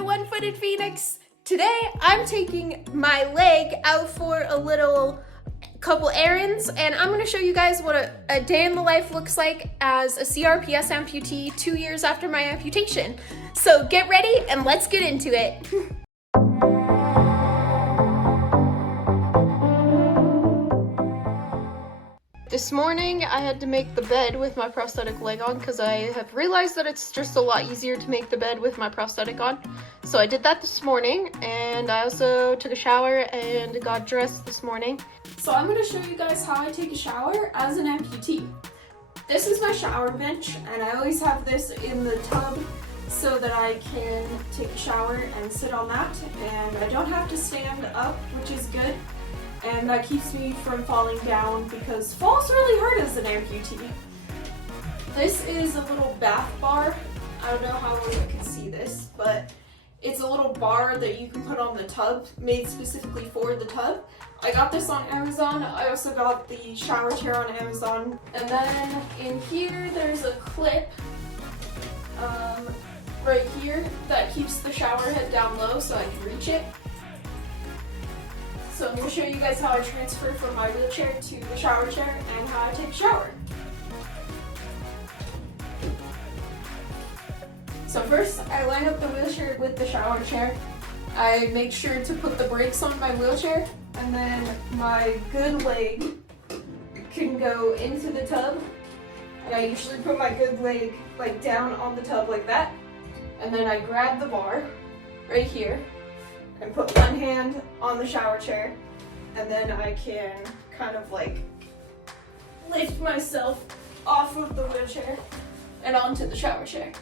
to One Footed Phoenix. Today I'm taking my leg out for a couple errands, and I'm going to show you guys what a day in the life looks like as a CRPS amputee 2 years after my amputation. So get ready and let's get into it. This morning I had to make the bed with my prosthetic leg on because I have realized that it's just a lot easier to make the bed with my prosthetic on. So I did that this morning, and I also took a shower and got dressed this morning. So I'm going to show you guys how I take a shower as an amputee. This is my shower bench, and I always have this in the tub so that I can take a shower and sit on that, and I don't have to stand up, which is good. And that keeps me from falling down because fall's really hard as an amputee. This is a little bath bar. I don't know how well you can see this, but it's a little bar that you can put on the tub, made specifically for the tub. I got this on Amazon. I also got the shower chair on Amazon. And then in here, there's a clip right here that keeps the shower head down low so I can reach it. So I'm going to show you guys how I transfer from my wheelchair to the shower chair and how I take a shower. So first, I line up the wheelchair with the shower chair. I make sure to put the brakes on my wheelchair, and then my good leg can go into the tub. And I usually put my good leg like down on the tub like that. And then I grab the bar right here and put one hand on the shower chair, and then I can kind of like lift myself off of the wheelchair and onto the shower chair.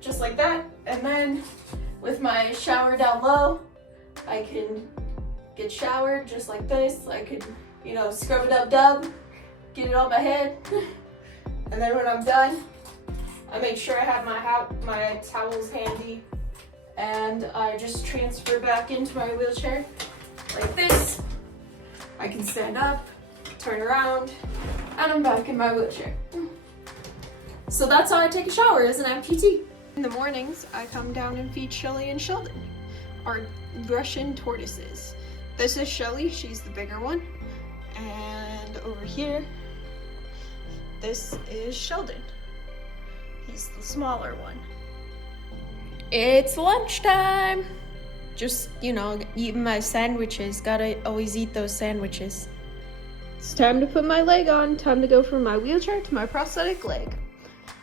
Just like that. And then with my shower down low, I can get showered just like this. I could, scrub it up dub, get it on my head. And then when I'm done, I make sure I have my towels handy, and I just transfer back into my wheelchair like this. I can stand up, turn around, and I'm back in my wheelchair. So that's how I take a shower as an amputee. In the mornings, I come down and feed Shelly and Sheldon, our Russian tortoises. This is Shelly, she's the bigger one. And over here, this is Sheldon. He's the smaller one. It's lunchtime. Just, eating my sandwiches. Gotta always eat those sandwiches. It's time to put my leg on. Time to go from my wheelchair to my prosthetic leg.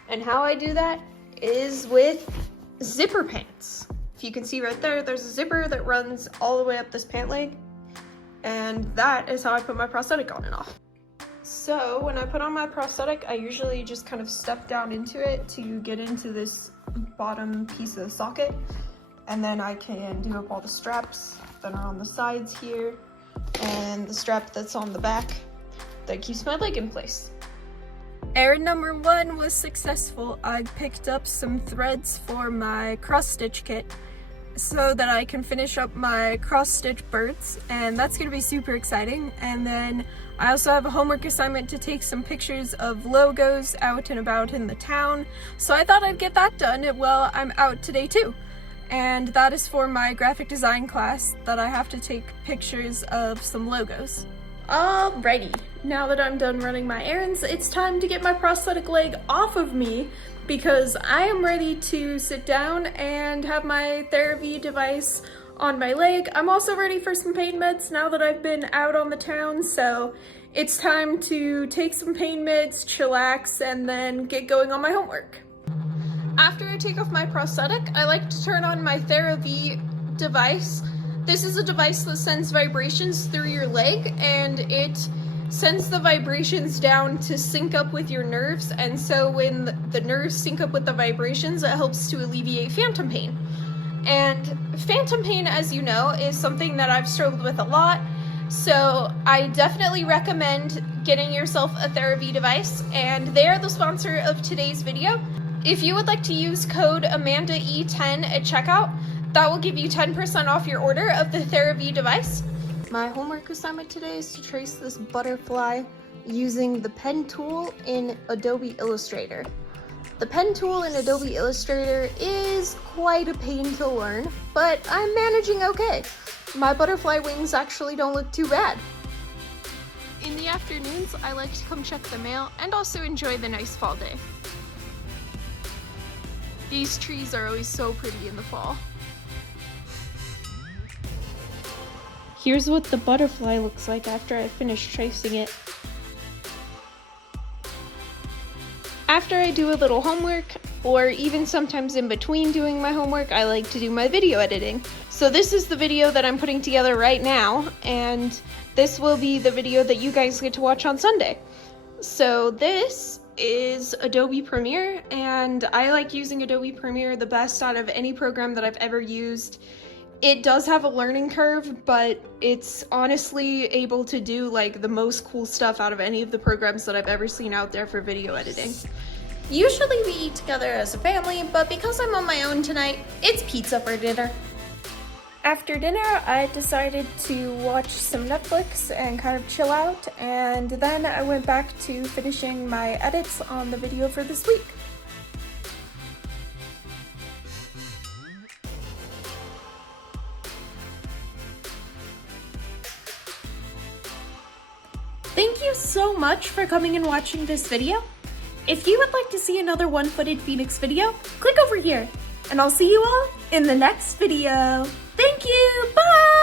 And how I do that is with zipper pants. If you can see right there, there's a zipper that runs all the way up this pant leg. And that is how I put my prosthetic on and off. So when I put on my prosthetic, I usually just kind of step down into it to get into this bottom piece of the socket, and then I can do up all the straps that are on the sides here and the strap that's on the back that keeps my leg in place. Errand number 1 was successful. I picked up some threads for my cross-stitch kit so that I can finish up my cross-stitch birds, and that's going to be super exciting. And then I also have a homework assignment to take some pictures of logos out and about in the town, so I thought I'd get that done while I'm out today too. And that is for my graphic design class, that I have to take pictures of some logos. Alrighty, now that I'm done running my errands, it's time to get my prosthetic leg off of me, because I am ready to sit down and have my therapy device on my leg. I'm also ready for some pain meds now that I've been out on the town, so it's time to take some pain meds, chillax, and then get going on my homework. After I take off my prosthetic, I like to turn on my therapy device. This is a device that sends vibrations through your leg, and it sends the vibrations down to sync up with your nerves, and so when the nerves sync up with the vibrations, it helps to alleviate phantom pain. And phantom pain, as you know, is something that I've struggled with a lot, so I definitely recommend getting yourself a therapy device, and they are the sponsor of today's video. If you would like to use code AMANDAE10 at checkout, that will give you 10% off your order of the therapy device. My homework assignment today is to trace this butterfly using the pen tool in Adobe Illustrator. The pen tool in Adobe Illustrator is quite a pain to learn, but I'm managing okay. My butterfly wings actually don't look too bad. In the afternoons, I like to come check the mail and also enjoy the nice fall day. These trees are always so pretty in the fall. Here's what the butterfly looks like after I finish tracing it. After I do a little homework, or even sometimes in between doing my homework, I like to do my video editing. So this is the video that I'm putting together right now, and this will be the video that you guys get to watch on Sunday. So this is Adobe Premiere, and I like using Adobe Premiere the best out of any program that I've ever used. It does have a learning curve, but it's honestly able to do like the most cool stuff out of any of the programs that I've ever seen out there for video editing. Usually we eat together as a family, but because I'm on my own tonight, it's pizza for dinner. After dinner, I decided to watch some Netflix and kind of chill out, and then I went back to finishing my edits on the video for this week. Thank you so much for coming and watching this video. If you would like to see another one-footed Phoenix video, click over here, and I'll see you all in the next video. Thank you, bye!